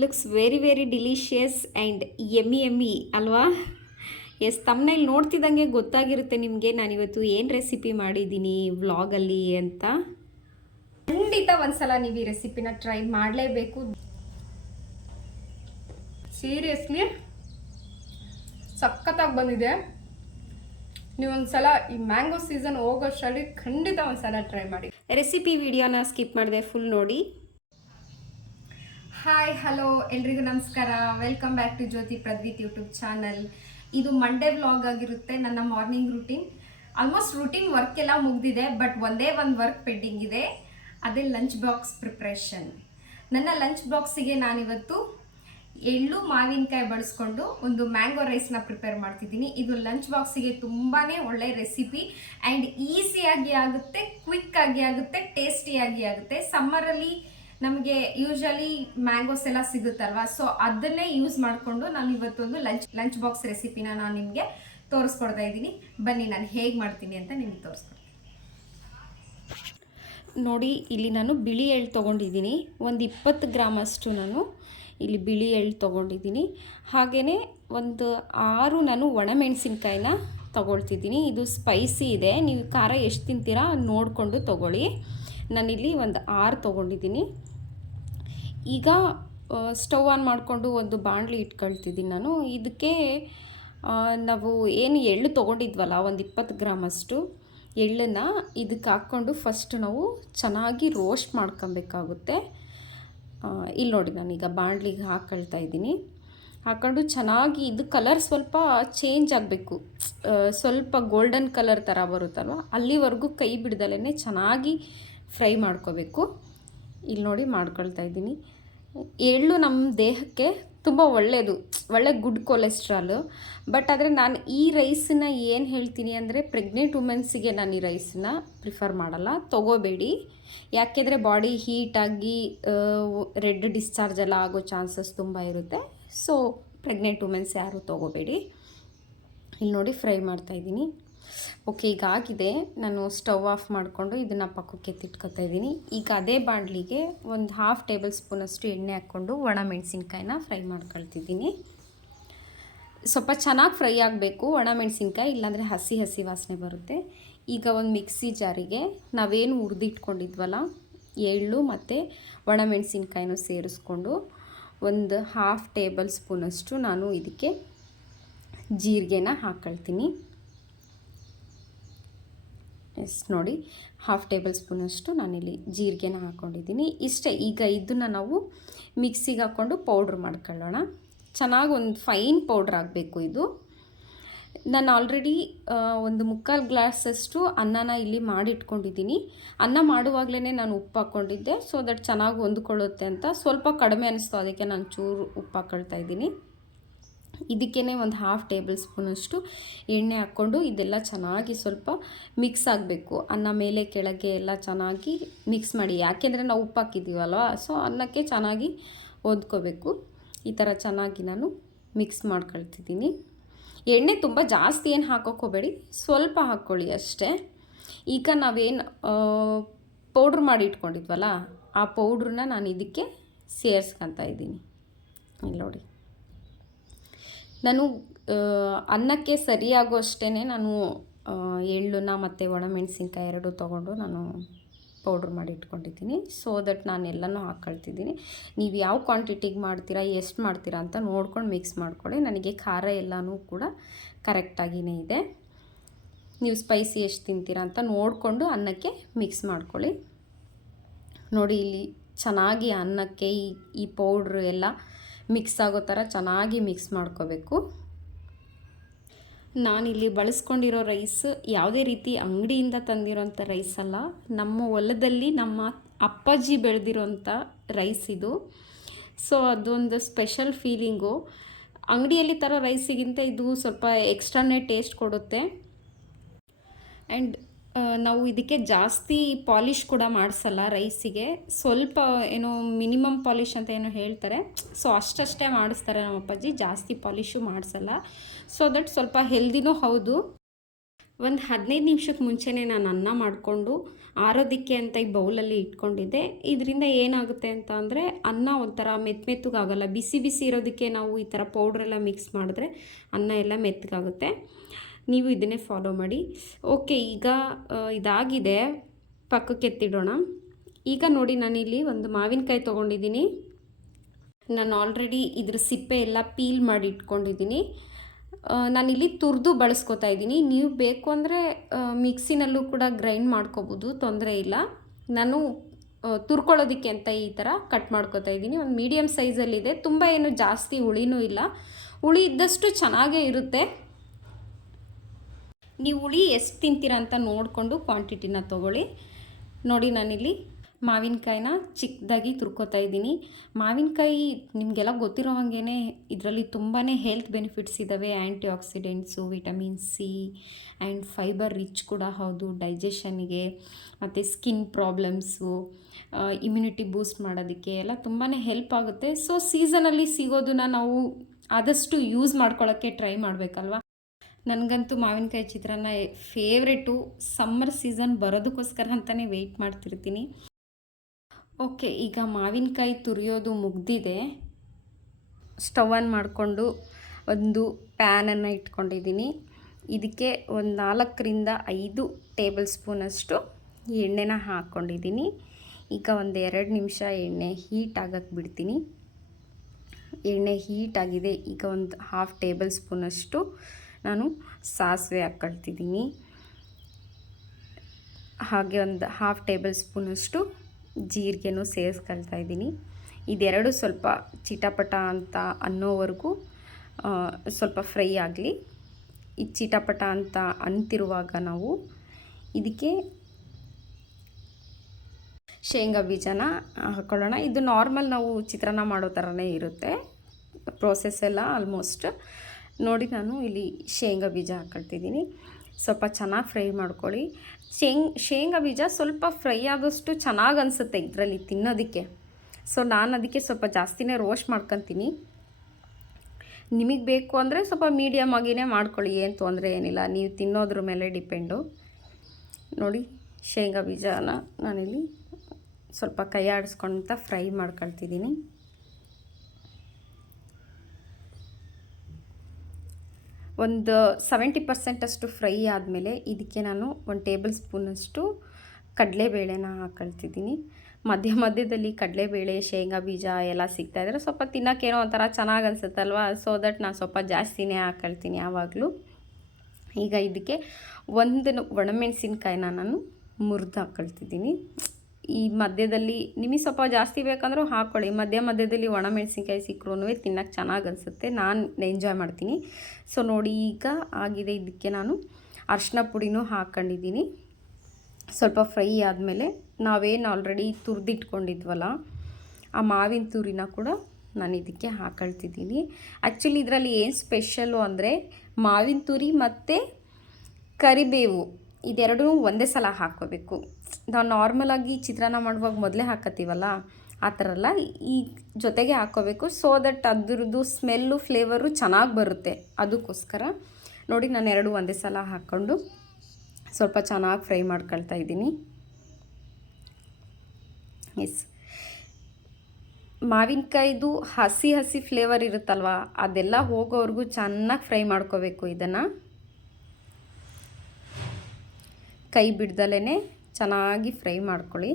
Looks very very delicious and yummy yummy ಅಲ್ವಾ? S, ತಮ್ಮನೇಲಿ ನೋಡ್ತಿದ್ದಂಗೆ ಗೊತ್ತಾಗಿರುತ್ತೆ ನಿಮಗೆ ನಾನಿವತ್ತು ಏನು ರೆಸಿಪಿ ಮಾಡಿದ್ದೀನಿ ವ್ಲಾಗಲ್ಲಿ ಅಂತ. ಖಂಡಿತ ಒಂದ್ಸಲ ನೀವು ಈ ರೆಸಿಪಿನ ಟ್ರೈ ಮಾಡಲೇಬೇಕು. ಸೀರಿಯಸ್ಲಿ ಸಖತ್ತಾಗಿ ಬಂದಿದೆ. ನೀವೊಂದ್ಸಲ ಈ ಮ್ಯಾಂಗೋ ಸೀಸನ್ ಹೋಗೋಷ್ಟರಲ್ಲಿ ಖಂಡಿತ ಒಂದ್ಸಲ ಟ್ರೈ ಮಾಡಿ. ರೆಸಿಪಿ ವಿಡಿಯೋನ ಸ್ಕಿಪ್ ಮಾಡಿದೆ, ಫುಲ್ ನೋಡಿ. ಹಾಯ್ ಹಲೋ ಎಲ್ರಿಗೂ ನಮಸ್ಕಾರ. Welcome back to Jyothi Pradvith YouTube channel. ಇದು ಮಂಡೇ ವ್ಲಾಗ್ ಆಗಿರುತ್ತೆ. ನನ್ನ morning routine, almost routine work ಎಲ್ಲ ಮುಗ್ದಿದೆ. ಬಟ್ ಒಂದೇ ಒಂದು ವರ್ಕ್ ಪೆಂಡಿಂಗ್ ಇದೆ, ಅದೇ ಲಂಚ್ ಬಾಕ್ಸ್ ಪ್ರಿಪ್ರೇಷನ್. ನನ್ನ ಲಂಚ್ ಬಾಕ್ಸಿಗೆ ನಾನಿವತ್ತು ಎಳ್ಳು ಮಾವಿನಕಾಯಿ ಬಳಸ್ಕೊಂಡು ಒಂದು ಮ್ಯಾಂಗೋ ರೈಸ್ನ ಪ್ರಿಪೇರ್ ಮಾಡ್ತಿದ್ದೀನಿ. ಇದು ಲಂಚ್ ಬಾಕ್ಸಿಗೆ ತುಂಬಾ ಒಳ್ಳೆ ರೆಸಿಪಿ ಆ್ಯಂಡ್ ಈಸಿಯಾಗಿ ಆಗುತ್ತೆ, ಕ್ವಿಕ್ ಆಗಿ ಆಗುತ್ತೆ, ಟೇಸ್ಟಿಯಾಗಿ ಆಗುತ್ತೆ. ಸಮ್ಮರಲ್ಲಿ ನಮಗೆ ಯೂಶಲಿ ಮ್ಯಾಂಗೋಸ್ ಎಲ್ಲ ಸಿಗುತ್ತಲ್ವ, ಸೊ ಅದನ್ನೇ ಯೂಸ್ ಮಾಡಿಕೊಂಡು ನಾನು ಇವತ್ತೊಂದು ಲಂಚ್ ಬಾಕ್ಸ್ ರೆಸಿಪಿನ ನಾನು ನಿಮಗೆ ತೋರಿಸ್ಕೊಡ್ತಾ ಇದ್ದೀನಿ. ಬನ್ನಿ ನಾನು ಹೇಗೆ ಮಾಡ್ತೀನಿ ಅಂತ ನಿಮಗೆ ತೋರಿಸ್ಕೊಡ್ತೀನಿ. ನೋಡಿ, ಇಲ್ಲಿ ನಾನು ಬಿಳಿ ಎಳ್ಳು ತೊಗೊಂಡಿದ್ದೀನಿ. ಒಂದು 20 ಗ್ರಾಮಷ್ಟು ನಾನು ಇಲ್ಲಿ ಬಿಳಿ ಎಳ್ಳು ತೊಗೊಂಡಿದ್ದೀನಿ. ಹಾಗೆಯೇ ಒಂದು 6 ನಾನು ಒಣಮೆಣಸಿನ್ಕಾಯಿನ ತೊಗೊಳ್ತಿದ್ದೀನಿ. ಇದು ಸ್ಪೈಸಿ ಇದೆ, ನೀವು ಖಾರ ಎಷ್ಟು ತಿಂತೀರಾ ನೋಡಿಕೊಂಡು ತೊಗೊಳ್ಳಿ. ನಾನಿಲ್ಲಿ ಒಂದು 6 ತೊಗೊಂಡಿದ್ದೀನಿ. ಈಗ ಸ್ಟವ್ ಆನ್ ಮಾಡಿಕೊಂಡು ಒಂದು ಬಾಣಲಿ ಇಟ್ಕೊಳ್ತಿದ್ದೀನಿ ನಾನು. ಇದಕ್ಕೆ ನಾವು ಏನು ಎಳ್ಳು ತೊಗೊಂಡಿದ್ವಲ್ಲ, ಒಂದು 20 ಗ್ರಾಮಷ್ಟು ಎಳ್ಳನ್ನು ಇದಕ್ಕೆ ಹಾಕ್ಕೊಂಡು ಫಸ್ಟ್ ನಾವು ಚೆನ್ನಾಗಿ ರೋಸ್ಟ್ ಮಾಡ್ಕೊಬೇಕಾಗುತ್ತೆ. ಇಲ್ಲಿ ನೋಡಿ, ನಾನೀಗ ಬಾಣಲಿಗೆ ಹಾಕ್ಕೊಳ್ತಾ ಇದ್ದೀನಿ. ಹಾಕ್ಕೊಂಡು ಚೆನ್ನಾಗಿ ಇದು ಕಲರ್ ಸ್ವಲ್ಪ ಚೇಂಜ್ ಆಗಬೇಕು, ಸ್ವಲ್ಪ ಗೋಲ್ಡನ್ ಕಲರ್ ಥರ ಬರುತ್ತಲ್ವ, ಅಲ್ಲಿವರೆಗೂ ಕೈ ಬಿಡ್ದಲೇ ಚೆನ್ನಾಗಿ ಫ್ರೈ ಮಾಡ್ಕೋಬೇಕು. ಇಲ್ಲಿ ನೋಡಿ ಮಾಡ್ಕೊಳ್ತಾ ಇದ್ದೀನಿ. ಎಳ್ಳು ನಮ್ಮ ದೇಹಕ್ಕೆ ತುಂಬ ಒಳ್ಳೆಯದು, ಒಳ್ಳೆ ಗುಡ್ ಕೊಲೆಸ್ಟ್ರಾಲು. ಬಟ್ ಆದರೆ ನಾನು ಈ ರೈಸನ್ನ ಏನು ಹೇಳ್ತೀನಿ ಅಂದರೆ, ಪ್ರೆಗ್ನೆಂಟ್ ವುಮೆನ್ಸಿಗೆ ನಾನು ಈ ರೈಸನ್ನ ಪ್ರಿಫರ್ ಮಾಡಲ್ಲ, ತೊಗೋಬೇಡಿ. ಯಾಕೆಂದರೆ ಬಾಡಿ ಹೀಟಾಗಿ ರೆಡ್ ಡಿಸ್ಚಾರ್ಜ್ ಎಲ್ಲ ಆಗೋ ಚಾನ್ಸಸ್ ತುಂಬ ಇರುತ್ತೆ. ಸೊ ಪ್ರೆಗ್ನೆಂಟ್ ವುಮೆನ್ಸ್ ಯಾರು ತೊಗೋಬೇಡಿ. ಇಲ್ಲಿ ನೋಡಿ ಫ್ರೈ ಮಾಡ್ತಾಯಿದ್ದೀನಿ. ಓಕೆ, ಈಗ ಆಗಿದೆ. ನಾನು ಸ್ಟವ್ ಆಫ್ ಮಾಡಿಕೊಂಡು ಇದನ್ನು ಪಕ್ಕಕ್ಕೆ ಎತ್ತಿಟ್ಕೊತಾ ಇದ್ದೀನಿ. ಈಗ ಅದೇ ಬಾಣಲಿಗೆ ಒಂದು 1/2 ಟೇಬಲ್ ಸ್ಪೂನಷ್ಟು ಎಣ್ಣೆ ಹಾಕ್ಕೊಂಡು ಒಣ ಮೆಣಸಿನ್ಕಾಯಿನ ಫ್ರೈ ಮಾಡ್ಕೊಳ್ತಿದ್ದೀನಿ. ಸ್ವಲ್ಪ ಚೆನ್ನಾಗಿ ಫ್ರೈ ಆಗಬೇಕು ಒಣ ಮೆಣಸಿನ್ಕಾಯಿ, ಇಲ್ಲಾಂದರೆ ಹಸಿ ಹಸಿ ವಾಸನೆ ಬರುತ್ತೆ. ಈಗ ಒಂದು ಮಿಕ್ಸಿ ಜಾರಿಗೆ ನಾವೇನು ಹುರಿದಿಟ್ಕೊಂಡಿದ್ವಲ್ಲ ಎಳ್ಳು ಮತ್ತು ಒಣ ಮೆಣಸಿನ್ಕಾಯಿನೂ ಸೇರಿಸ್ಕೊಂಡು ಒಂದು 1/2 ಟೇಬಲ್ ಸ್ಪೂನಷ್ಟು ನಾನು ಇದಕ್ಕೆ ಜೀರಿಗೆನ ಹಾಕ್ಕೊಳ್ತೀನಿ. ಎಸ್ ನೋಡಿ, 1/2 ಟೇಬಲ್ ಸ್ಪೂನಷ್ಟು ನಾನಿಲ್ಲಿ ಜೀರಿಗೆನ ಹಾಕ್ಕೊಂಡಿದ್ದೀನಿ. ಇಷ್ಟೇ. ಈಗ ಇದನ್ನು ನಾವು ಮಿಕ್ಸಿಗೆ ಹಾಕ್ಕೊಂಡು ಪೌಡ್ರ್ ಮಾಡ್ಕೊಳ್ಳೋಣ. ಚೆನ್ನಾಗಿ ಒಂದು ಫೈನ್ ಪೌಡ್ರ್ ಆಗಬೇಕು ಇದು. ನಾನು ಆಲ್ರೆಡಿ ಒಂದು 3/4 ಗ್ಲಾಸಷ್ಟು ಅನ್ನನ ಇಲ್ಲಿ ಮಾಡಿಟ್ಕೊಂಡಿದ್ದೀನಿ. ಅನ್ನ ಮಾಡುವಾಗಲೇ ನಾನು ಉಪ್ಪು ಹಾಕ್ಕೊಂಡಿದ್ದೆ, ಸೊ ದಟ್ ಚೆನ್ನಾಗಿ ಹೊಂದ್ಕೊಳ್ಳುತ್ತೆ ಅಂತ. ಸ್ವಲ್ಪ ಕಡಿಮೆ ಅನ್ನಿಸ್ತು, ಅದಕ್ಕೆ ನಾನು ಚೂರು ಉಪ್ಪು ಹಾಕ್ಕೊಳ್ತಾ ಇದ್ದೀನಿ. ಇದಕ್ಕೇ ಒಂದು 1/2 ಟೇಬಲ್ ಸ್ಪೂನಷ್ಟು ಎಣ್ಣೆ ಹಾಕ್ಕೊಂಡು ಇದೆಲ್ಲ ಚೆನ್ನಾಗಿ ಸ್ವಲ್ಪ ಮಿಕ್ಸ್ ಆಗಬೇಕು. ಅನ್ನ ಮೇಲೆ ಕೆಳಗೆ ಎಲ್ಲ ಚೆನ್ನಾಗಿ ಮಿಕ್ಸ್ ಮಾಡಿ, ಯಾಕೆಂದರೆ ನಾವು ಉಪ್ಪು ಹಾಕಿದ್ದೀವಲ್ವ, ಸೊ ಅನ್ನಕ್ಕೆ ಚೆನ್ನಾಗಿ ಹೊಂದ್ಕೋಬೇಕು. ಈ ಥರ ಚೆನ್ನಾಗಿ ನಾನು ಮಿಕ್ಸ್ ಮಾಡ್ಕೊಳ್ತಿದ್ದೀನಿ. ಎಣ್ಣೆ ತುಂಬ ಜಾಸ್ತಿ ಏನು ಹಾಕೋಕೋಬೇಡಿ, ಸ್ವಲ್ಪ ಹಾಕ್ಕೊಳ್ಳಿ ಅಷ್ಟೇ. ಈಗ ನಾವೇನು ಪೌಡ್ರ್ ಮಾಡಿ ಇಟ್ಕೊಂಡಿದ್ವಲ್ಲ, ಆ ಪೌಡ್ರನ್ನ ನಾನು ಇದಕ್ಕೆ ಸೇರಿಸ್ಕೊತಾ ಇದ್ದೀನಿ. ಇಲ್ಲಿ ನೋಡಿ, ನಾನು ಅನ್ನಕ್ಕೆ ಸರಿಯಾಗೋ ಅಷ್ಟೇ ನಾನು ಎಳ್ಳನ್ನ ಮತ್ತು ಒಣಮೆಣಸಿನ್ಕಾಯಿ 2 ತೊಗೊಂಡು ನಾನು ಪೌಡ್ರ್ ಮಾಡಿ ಇಟ್ಕೊಂಡಿದ್ದೀನಿ. ಸೊ ದಟ್ ನಾನು ಎಲ್ಲನೂ ಹಾಕ್ಕೊಳ್ತಿದ್ದೀನಿ. ನೀವು ಯಾವ ಕ್ವಾಂಟಿಟಿಗೆ ಮಾಡ್ತೀರಾ, ಎಷ್ಟು ಮಾಡ್ತೀರಾ ಅಂತ ನೋಡ್ಕೊಂಡು ಮಿಕ್ಸ್ ಮಾಡ್ಕೊಳ್ಳಿ. ನನಗೆ ಖಾರ ಎಲ್ಲನೂ ಕೂಡ ಕರೆಕ್ಟಾಗಿಯೇ ಇದೆ. ನೀವು ಸ್ಪೈಸಿ ಎಷ್ಟು ತಿಂತೀರಾ ಅಂತ ನೋಡಿಕೊಂಡು ಅನ್ನಕ್ಕೆ ಮಿಕ್ಸ್ ಮಾಡ್ಕೊಳ್ಳಿ. ನೋಡಿ, ಇಲ್ಲಿ ಚೆನ್ನಾಗಿ ಅನ್ನಕ್ಕೆ ಈ ಪೌಡ್ರು ಎಲ್ಲ ಮಿಕ್ಸ್ ಆಗೋ ಥರ ಚೆನ್ನಾಗಿ ಮಿಕ್ಸ್ ಮಾಡ್ಕೋಬೇಕು. ನಾನಿಲ್ಲಿ ಬಳಸ್ಕೊಂಡಿರೋ ರೈಸ್ ಯಾವುದೇ ರೀತಿ ಅಂಗಡಿಯಿಂದ ತಂದಿರೋಂಥ ರೈಸ್ ಅಲ್ಲ, ನಮ್ಮ ಹೊಲದಲ್ಲಿ ನಮ್ಮ ಅಪ್ಪಾಜಿ ಬೆಳೆದಿರೋಂಥ ರೈಸ್ ಇದು. ಸೊ ಅದೊಂದು ಸ್ಪೆಷಲ್ ಫೀಲಿಂಗು. ಅಂಗಡಿಯಲ್ಲಿ ತರೋ ರೈಸಿಗಿಂತ ಇದು ಸ್ವಲ್ಪ ಎಕ್ಸ್ಟ್ರಾನೇ ಟೇಸ್ಟ್ ಕೊಡುತ್ತೆ. ಆ್ಯಂಡ್ ನಾವು ಇದಕ್ಕೆ ಜಾಸ್ತಿ ಪಾಲಿಷ್ ಕೂಡ ಮಾಡಿಸಲ್ಲ ರೈಸಿಗೆ. ಸ್ವಲ್ಪ ಏನೋ ಮಿನಿಮಮ್ ಪಾಲಿಷ್ ಅಂತ ಏನೋ ಹೇಳ್ತಾರೆ, ಸೊ ಅಷ್ಟೇ ಮಾಡಿಸ್ತಾರೆ ನಮ್ಮ ಅಪ್ಪಾಜಿ, ಜಾಸ್ತಿ ಪಾಲಿಶು ಮಾಡಿಸಲ್ಲ. ಸೊ ದಟ್ ಸ್ವಲ್ಪ ಹೆಲ್ದಿನೂ ಹೌದು. ಒಂದು 15 ನಿಮಿಷಕ್ಕೆ ಮುಂಚೆನೇ ನಾನು ಅನ್ನ ಮಾಡಿಕೊಂಡು ಆರೋದಕ್ಕೆ ಅಂತ ಈ ಬೌಲಲ್ಲಿ ಇಟ್ಕೊಂಡಿದ್ದೆ. ಇದರಿಂದ ಏನಾಗುತ್ತೆ ಅಂತ ಅಂದರೆ ಅನ್ನ ಒಂಥರ ಮೆತ್ತಗಾಗಲ್ಲ. ಬಿಸಿ ಬಿಸಿ ಇರೋದಕ್ಕೆ ನಾವು ಈ ಥರ ಪೌಡ್ರೆಲ್ಲ ಮಿಕ್ಸ್ ಮಾಡಿದ್ರೆ ಅನ್ನ ಎಲ್ಲ ಮೆತ್ತಗಾಗುತ್ತೆ. ನೀವು ಇದನ್ನೇ ಫಾಲೋ ಮಾಡಿ. ಓಕೆ, ಈಗ ಇದಾಗಿದೆ, ಪಕ್ಕಕ್ಕೆ ಎತ್ತಿಡೋಣ. ಈಗ ನೋಡಿ, ನಾನಿಲ್ಲಿ ಒಂದು ಮಾವಿನಕಾಯಿ ತೊಗೊಂಡಿದ್ದೀನಿ. ನಾನು ಆಲ್ರೆಡಿ ಇದ್ರ ಸಿಪ್ಪೆ ಎಲ್ಲ ಪೀಲ್ ಮಾಡಿ ಇಟ್ಕೊಂಡಿದ್ದೀನಿ. ನಾನಿಲ್ಲಿ ತುರಿದು ಬಳಸ್ಕೊತಾ ಇದ್ದೀನಿ. ನೀವು ಬೇಕು ಅಂದರೆ ಮಿಕ್ಸಿನಲ್ಲೂ ಕೂಡ ಗ್ರೈಂಡ್ ಮಾಡ್ಕೋಬೋದು, ತೊಂದರೆ ಇಲ್ಲ. ನಾನು ತುರ್ಕೊಳ್ಳೋದಕ್ಕೆ ಅಂತ ಈ ಥರ ಕಟ್ ಮಾಡ್ಕೊತಾ ಇದ್ದೀನಿ. ಒಂದು ಮೀಡಿಯಮ್ ಸೈಜಲ್ಲಿದೆ, ತುಂಬ ಏನು ಜಾಸ್ತಿ ಹುಳಿನೂ ಇಲ್ಲ. ಹುಳಿ ಇದ್ದಷ್ಟು ಚೆನ್ನಾಗೇ ಇರುತ್ತೆ. ನೀವು ಹುಳಿ ಎಷ್ಟು ತಿಂತೀರ ಅಂತ ನೋಡಿಕೊಂಡು ಕ್ವಾಂಟಿಟಿನ ತೊಗೊಳ್ಳಿ. ನೋಡಿ, ನಾನಿಲ್ಲಿ ಮಾವಿನಕಾಯಿನ ಚಿಕ್ಕದಾಗಿ ತುರ್ಕೋತಾ ಇದ್ದೀನಿ. ಮಾವಿನಕಾಯಿ ನಿಮಗೆಲ್ಲ ಗೊತ್ತಿರೋ ಹಾಗೇ ಇದರಲ್ಲಿ ತುಂಬಾ ಹೆಲ್ತ್ ಬೆನಿಫಿಟ್ಸ್ ಇದ್ದಾವೆ. Antioxidants, vitamin C and fibre rich ಕೂಡ ಹೌದು ಡೈಜೆಷನ್ನಿಗೆ, ಮತ್ತು ಸ್ಕಿನ್ ಪ್ರಾಬ್ಲಮ್ಸು, ಇಮ್ಯುನಿಟಿ ಬೂಸ್ಟ್ ಮಾಡೋದಕ್ಕೆ ಎಲ್ಲ ತುಂಬಾ ಹೆಲ್ಪ್ ಆಗುತ್ತೆ. ಸೊ ಸೀಸನಲ್ಲಿ ಸಿಗೋದನ್ನ ನಾವು ಆದಷ್ಟು ಯೂಸ್ ಮಾಡ್ಕೊಳ್ಳೋಕ್ಕೆ ಟ್ರೈ ಮಾಡಬೇಕಲ್ವ. ನನಗಂತೂ ಮಾವಿನಕಾಯಿ ಚಿತ್ರಾನ್ನ ಫೇವ್ರೇಟು. ಸಮ್ಮರ್ ಸೀಸನ್ ಬರೋದಕ್ಕೋಸ್ಕರ ಅಂತಲೇ ವೆಯ್ಟ್ ಮಾಡ್ತಿರ್ತೀನಿ. ಓಕೆ, ಈಗ ಮಾವಿನಕಾಯಿ ತುರಿಯೋದು ಮುಗ್ದಿದೆ. ಸ್ಟವ್ ಆನ್ ಮಾಡಿಕೊಂಡು ಒಂದು ಪ್ಯಾನನ್ನು ಇಟ್ಕೊಂಡಿದ್ದೀನಿ. ಇದಕ್ಕೆ ಒಂದು 4ರಿಂದ 5 ಟೇಬಲ್ ಸ್ಪೂನಷ್ಟು ಎಣ್ಣೆನ ಹಾಕ್ಕೊಂಡಿದ್ದೀನಿ. ಈಗ ಒಂದು 2 ನಿಮಿಷ ಎಣ್ಣೆ ಹೀಟ್ ಆಗಕ್ಕೆ ಬಿಡ್ತೀನಿ. ಎಣ್ಣೆ ಹೀಟ್ ಆಗಿದೆ. ಈಗ ಒಂದು 1/2 ಟೇಬಲ್ ಸ್ಪೂನಷ್ಟು ನಾನು ಸಾಸಿವೆ ಹಾಕ್ಕೊಳ್ತಿದ್ದೀನಿ. ಹಾಗೆ ಒಂದು 1/2 ಟೇಬಲ್ ಸ್ಪೂನಷ್ಟು ಜೀರಿಗೆನೂ ಸೇರಿಸ್ಕೊಳ್ತಾ ಇದ್ದೀನಿ. ಇದೆರಡು ಸ್ವಲ್ಪ ಚಿಟಪಟ ಅಂತ ಅನ್ನೋವರೆಗೂ ಸ್ವಲ್ಪ ಫ್ರೈ ಆಗಲಿ. ಈ ಚಿಟಪಟ ಅಂತ ಅಂತಿರುವಾಗ ನಾವು ಇದಕ್ಕೆ ಶೇಂಗಾ ಬೀಜನ ಹಾಕ್ಕೊಳ್ಳೋಣ. ಇದು ನಾರ್ಮಲ್ ನಾವು ಚಿತ್ರಾನ್ನ ಮಾಡೋ ಥರನೇ ಇರುತ್ತೆ ಪ್ರೋಸೆಸ್ ಎಲ್ಲ ಆಲ್ಮೋಸ್ಟ್. ನೋಡಿ, ನಾನು ಇಲ್ಲಿ ಶೇಂಗಾ ಬೀಜ ಹಾಕ್ಕೊಳ್ತಿದ್ದೀನಿ. ಸ್ವಲ್ಪ ಚೆನ್ನಾಗಿ ಫ್ರೈ ಮಾಡ್ಕೊಳ್ಳಿ. ಶೇಂಗಾ ಬೀಜ ಸ್ವಲ್ಪ ಫ್ರೈ ಆದಷ್ಟು ಚೆನ್ನಾಗಿ ಅನಿಸುತ್ತೆ ಇದರಲ್ಲಿ ತಿನ್ನೋದಕ್ಕೆ. ಸೊ ನಾನು ಅದಕ್ಕೆ ಸ್ವಲ್ಪ ಜಾಸ್ತಿನೇ ರೋಸ್ಟ್ ಮಾಡ್ಕೊತೀನಿ. ನಿಮಗೆ ಬೇಕು ಅಂದರೆ ಸ್ವಲ್ಪ ಮೀಡಿಯಮ್ ಆಗಿಯೇ ಮಾಡ್ಕೊಳ್ಳಿ, ಏನು ತೊಂದರೆ ಏನಿಲ್ಲ. ನೀವು ತಿನ್ನೋದ್ರ ಮೇಲೆ ಡಿಪೆಂಡು. ನೋಡಿ, ಶೇಂಗಾ ಬೀಜನ ನಾನಿಲ್ಲಿ ಸ್ವಲ್ಪ ಕೈ ಆಡಿಸ್ಕೊಂತ ಫ್ರೈ ಮಾಡ್ಕೊಳ್ತಿದ್ದೀನಿ. ಒಂದು 70% ಅಷ್ಟು ಫ್ರೈ ಆದಮೇಲೆ ಇದಕ್ಕೆ ನಾನು 1 ಟೇಬಲ್ ಸ್ಪೂನಷ್ಟು ಕಡಲೆಬೇಳೆನ ಹಾಕ್ಕೊಳ್ತಿದ್ದೀನಿ. ಮಧ್ಯದಲ್ಲಿ ಕಡಲೆಬೇಳೆ, ಶೇಂಗಾ ಬೀಜ ಎಲ್ಲ ಸಿಗ್ತಾಯಿದ್ರೆ ಸ್ವಲ್ಪ ತಿನ್ನೋಕ್ಕೇನೋ ಒಂಥರ ಚೆನ್ನಾಗಿ ಅನಿಸುತ್ತಲ್ವ. ಸೊ ದಟ್ ನಾನು ಸ್ವಲ್ಪ ಜಾಸ್ತಿನೇ ಹಾಕ್ಕೊಳ್ತೀನಿ ಯಾವಾಗಲೂ. ಈಗ ಇದಕ್ಕೆ 1 ಒಣಮೆಣಸಿನ್ಕಾಯಿನ ನಾನು ಮುರಿದು ಹಾಕ್ಕೊಳ್ತಿದ್ದೀನಿ. ಈ ಮಧ್ಯದಲ್ಲಿ ನಿಮಗೆ ಸ್ವಲ್ಪ ಜಾಸ್ತಿ ಬೇಕಂದ್ರೂ ಹಾಕ್ಕೊಳ್ಳಿ. ಮಧ್ಯದಲ್ಲಿ ಒಣಮೆಣಸಿನ್ಕಾಯಿ ಸಿಕ್ಕರೂ ತಿನ್ನೋಕ್ಕೆ ಚೆನ್ನಾಗಿ ಅನಿಸುತ್ತೆ. ನಾನು ಎಂಜಾಯ್ ಮಾಡ್ತೀನಿ. ಸೊ ನೋಡಿ, ಈಗ ಆಗಿದೆ. ಇದಕ್ಕೆ ನಾನು ಅರಿಶಿನ ಪುಡಿನೂ ಹಾಕ್ಕೊಂಡಿದ್ದೀನಿ. ಸ್ವಲ್ಪ ಫ್ರೈ ಆದಮೇಲೆ ನಾವೇನು ಆಲ್ರೆಡಿ ತುರಿದಿಟ್ಕೊಂಡಿದ್ವಲ್ಲ ಆ ಮಾವಿನ ತುರಿನ ಕೂಡ ನಾನು ಇದಕ್ಕೆ ಹಾಕ್ಕೊಳ್ತಿದ್ದೀನಿ. ಆ್ಯಕ್ಚುಲಿ ಇದರಲ್ಲಿ ಏನು ಸ್ಪೆಷಲ್ಲು ಅಂದರೆ ಮಾವಿನ ತುರಿ ಮತ್ತು ಕರಿಬೇವು ಇದೆರಡೂ ಒಂದೇ ಸಲ ಹಾಕ್ಕೋಬೇಕು. ನಾವು ನಾರ್ಮಲಾಗಿ ಚಿತ್ರಾನ್ನ ಮಾಡುವಾಗ ಮೊದಲೇ ಹಾಕತ್ತೀವಲ್ಲ, ಆ ಥರ ಅಲ್ಲ, ಈ ಜೊತೆಗೆ ಹಾಕ್ಕೋಬೇಕು. ಸೊ ದಟ್ ಅದ್ರದ್ದು ಸ್ಮೆಲ್ಲು ಫ್ಲೇವರು ಚೆನ್ನಾಗಿ ಬರುತ್ತೆ. ಅದಕ್ಕೋಸ್ಕರ ನೋಡಿ, ನಾನು 2 ಒಂದೇ ಸಲ ಹಾಕ್ಕೊಂಡು ಸ್ವಲ್ಪ ಚೆನ್ನಾಗಿ ಫ್ರೈ ಮಾಡ್ಕೊಳ್ತಾ ಇದ್ದೀನಿ. ಎಸ್, ಮಾವಿನಕಾಯಿದು ಹಸಿ ಫ್ಲೇವರ್ ಇರುತ್ತಲ್ವ, ಅದೆಲ್ಲ ಹೋಗೋವರೆಗೂ ಚೆನ್ನಾಗಿ ಫ್ರೈ ಮಾಡ್ಕೋಬೇಕು. ಇದನ್ನು ಕೈ ಬಿಡ್ದಲೇ ಚೆನ್ನಾಗಿ ಫ್ರೈ ಮಾಡ್ಕೊಳ್ಳಿ.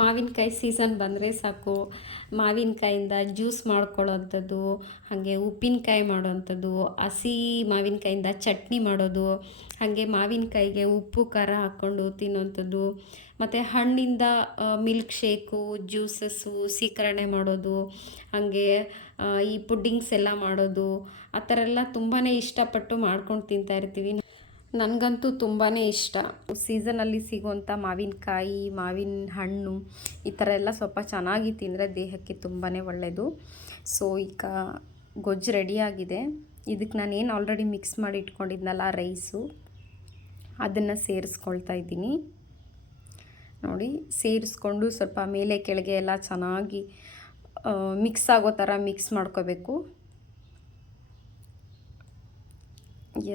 ಮಾವಿನಕಾಯಿ ಸೀಸನ್ ಬಂದರೆ ಸಾಕು, ಮಾವಿನಕಾಯಿಂದ ಜ್ಯೂಸ್ ಮಾಡ್ಕೊಳ್ಳೋವಂಥದ್ದು, ಹಾಗೆ ಉಪ್ಪಿನಕಾಯಿ ಮಾಡೋವಂಥದ್ದು, ಹಸಿ ಮಾವಿನಕಾಯಿಂದ ಚಟ್ನಿ ಮಾಡೋದು, ಹಾಗೆ ಮಾವಿನಕಾಯಿಗೆ ಉಪ್ಪು ಖಾರ ಹಾಕ್ಕೊಂಡು ತಿನ್ನೋವಂಥದ್ದು, ಮತ್ತು ಹಣ್ಣಿಂದ ಮಿಲ್ಕ್ ಶೇಕು, ಜ್ಯೂಸಸ್ಸು, ಸೀಕರಣೆ ಮಾಡೋದು, ಹಾಗೆ ಈ ಪುಡ್ಡಿಂಗ್ಸ್ ಎಲ್ಲ ಮಾಡೋದು, ಆ ಥರ ಎಲ್ಲ ತುಂಬಾ ಇಷ್ಟಪಟ್ಟು ಮಾಡ್ಕೊಂಡು ತಿಂತಾಯಿರ್ತೀವಿ. ನನಗಂತೂ ತುಂಬಾ ಇಷ್ಟ. ಸೀಸನಲ್ಲಿ ಸಿಗೋವಂಥ ಮಾವಿನಕಾಯಿ, ಮಾವಿನ ಹಣ್ಣು ಈ ಥರ ಎಲ್ಲ ಸ್ವಲ್ಪ ಚೆನ್ನಾಗಿ ತಿಂದರೆ ದೇಹಕ್ಕೆ ತುಂಬಾ ಒಳ್ಳೆಯದು. ಸೊ ಈಗ ಗೊಜ್ಜು ರೆಡಿಯಾಗಿದೆ. ಇದಕ್ಕೆ ನಾನೇನು ಆಲ್ರೆಡಿ ಮಿಕ್ಸ್ ಮಾಡಿ ಇಟ್ಕೊಂಡಿದ್ನಲ್ಲ ರೈಸು, ಅದನ್ನು ಸೇರಿಸ್ಕೊಳ್ತಾ ಇದ್ದೀನಿ. ನೋಡಿ, ಸೇರಿಸ್ಕೊಂಡು ಸ್ವಲ್ಪ ಮೇಲೆ ಕೆಳಗೆ ಎಲ್ಲ ಚೆನ್ನಾಗಿ ಮಿಕ್ಸ್ ಆಗೋ ಥರ ಮಿಕ್ಸ್ ಮಾಡ್ಕೋಬೇಕು.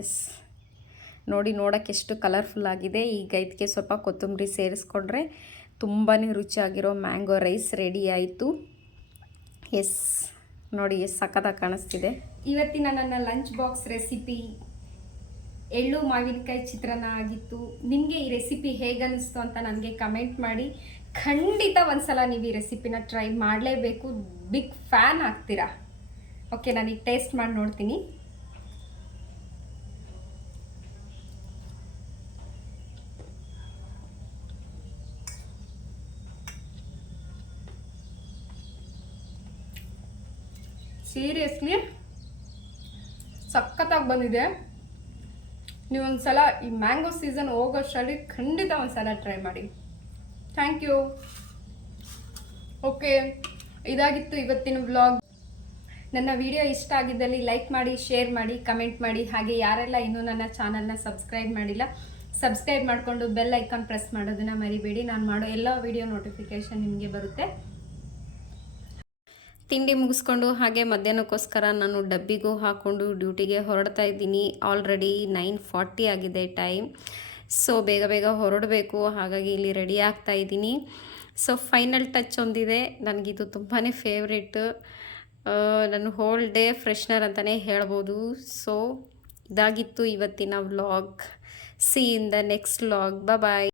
ಎಸ್, ನೋಡಿ ನೋಡೋಕ್ಕೆ ಎಷ್ಟು ಕಲರ್ಫುಲ್ ಆಗಿದೆ. ಈಗ ಇದಕ್ಕೆ ಸ್ವಲ್ಪ ಕೊತ್ತಂಬರಿ ಸೇರಿಸ್ಕೊಂಡ್ರೆ ತುಂಬಾ ರುಚಿಯಾಗಿರೋ ಮ್ಯಾಂಗೋ ರೈಸ್ ರೆಡಿ ಆಯಿತು. ಎಸ್ ನೋಡಿ ಎಷ್ಟು ಸಖತ್ತಾಗಿ ಕಾಣಿಸ್ತಿದೆ. ಇವತ್ತಿನ ನನ್ನ ಲಂಚ್ ಬಾಕ್ಸ್ ರೆಸಿಪಿ ಎಳ್ಳು ಮಾವಿನಕಾಯಿ ಚಿತ್ರಾನ್ನ ಆಗಿತ್ತು. ನಿಮಗೆ ಈ ರೆಸಿಪಿ ಹೇಗನ್ನಿಸ್ತು ಅಂತ ನನಗೆ ಕಮೆಂಟ್ ಮಾಡಿ. ಖಂಡಿತ ಒಂದ್ಸಲ ನೀವು ಈ ರೆಸಿಪಿನ ಟ್ರೈ ಮಾಡಲೇಬೇಕು, ಬಿಗ್ ಫ್ಯಾನ್ ಆಗ್ತೀರಾ. ಓಕೆ, ನಾನೀಗ ಟೇಸ್ಟ್ ಮಾಡಿ ನೋಡ್ತೀನಿ. ಸೀರಿಯಸ್ಲಿ ಸಖತ್ತಾಗಿ ಬಂದಿದೆ. ನೀವೊಂದ್ಸಲ ಈ ಮ್ಯಾಂಗೋ ಸೀಸನ್ ಹೋಗೋಷ್ಟರಲ್ಲಿ ಖಂಡಿತ ಒಂದ್ಸಲ ಟ್ರೈ ಮಾಡಿ. Thank you. ಓಕೆ, ಇದಾಗಿತ್ತು ಇವತ್ತಿನ ವ್ಲಾಗ್. ನನ್ನ ವಿಡಿಯೋ ಇಷ್ಟ ಆಗಿದ್ದಲ್ಲಿ ಲೈಕ್ ಮಾಡಿ, ಶೇರ್ ಮಾಡಿ, ಕಮೆಂಟ್ ಮಾಡಿ. ಹಾಗೆ ಯಾರೆಲ್ಲ ಇನ್ನೂ ನನ್ನ ಚಾನಲ್ನ ಸಬ್ಸ್ಕ್ರೈಬ್ ಮಾಡಿಲ್ಲ, ಸಬ್ಸ್ಕ್ರೈಬ್ ಮಾಡಿಕೊಂಡು ಬೆಲ್ ಐಕಾನ್ ಪ್ರೆಸ್ ಮಾಡೋದನ್ನು ಮರಿಬೇಡಿ. ನಾನು ಮಾಡೋ ಎಲ್ಲ ವಿಡಿಯೋ ನೋಟಿಫಿಕೇಷನ್ ನಿಮಗೆ ಬರುತ್ತೆ. ತಿಂಡಿ ಮುಗಿಸ್ಕೊಂಡು ಹಾಗೆ ಮಧ್ಯಾಹ್ನಕ್ಕೋಸ್ಕರ ನಾನು ಡಬ್ಬಿಗೂ ಹಾಕ್ಕೊಂಡು ಡ್ಯೂಟಿಗೆ ಹೊರಡ್ತಾ ಇದ್ದೀನಿ. ಆಲ್ರೆಡಿ 9:40 ಆಗಿದೆ ಟೈಮ್. ಸೊ ಬೇಗ ಬೇಗ ಹೊರಡಬೇಕು, ಹಾಗಾಗಿ ಇಲ್ಲಿ ರೆಡಿ ಆಗ್ತಾ ಇದ್ದೀನಿ. ಸೊ ಫೈನಲ್ ಟಚ್ ಒಂದಿದೆ, ನನಗಿದು ತುಂಬಾ ಫೇವ್ರೇಟ್. ನನ್ನ ಹೋಲ್ ಡೇ ಫ್ರೆಶ್ನರ್ ಅಂತಲೇ ಹೇಳ್ಬೋದು. ಸೊ ಇದಾಗಿತ್ತು ಇವತ್ತಿನ vlog. See in the next vlog. Bye.